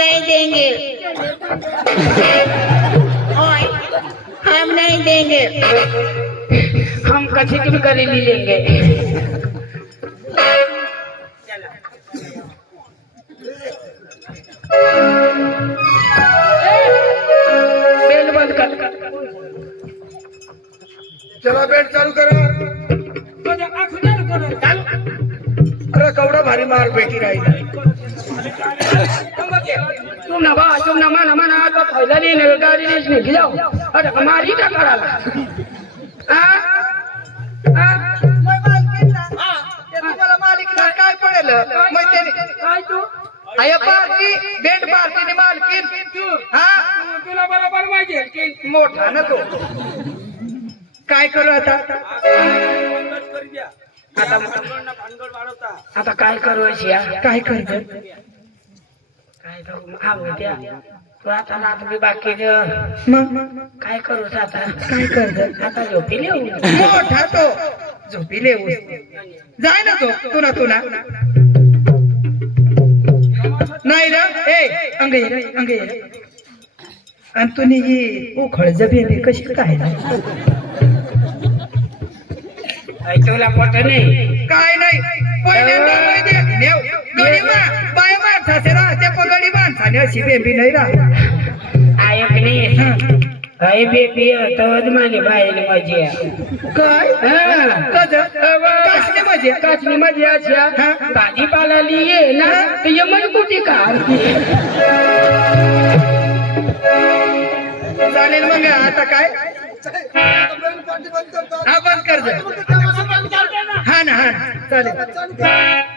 नहीं देंगे ओए हम नहीं देंगे हम कथी की भी करी नहीं लेंगे बेल बंद कर चला बेट चालू करा अरे कवडा भारी मार बेटी राहील तुम ना माना तो फैला नहीं ना गाड़ी नहीं खिलाओ अरे हमारी क्या करा तुम्हाला मालकीला काय पडेल मैत्रिणी काय तू आया पार्टी बेंड पार्टीने मालकीन हा तुला बरोबर माहिती की मोठा ना तो काय करू आता आता काय करू काय करत काय करू द्या तू आता रात मी बाकी मग काय करू आता काय करत आता झोपी लिहू मोठा तो झोपी लेऊ जाय ना तो तुना नाही रे ए अंगे आणि तुम्ही ही उखळ जबेबी कशी काय तुला पट नाही काय नाही पहिल्यांदा माहिती नेव गडी बाय माणसाचे राहते पण गडी माणसाने अशी बेबी नाही राहत ऐकणे आई बेबी तवद माने बाईने माझी काय कसली मजे काचनी माझी अशा भाजीपाला लिये ना तर यमन कुठे का चालेल मग आता काय हा बंद कर हा ना चालेल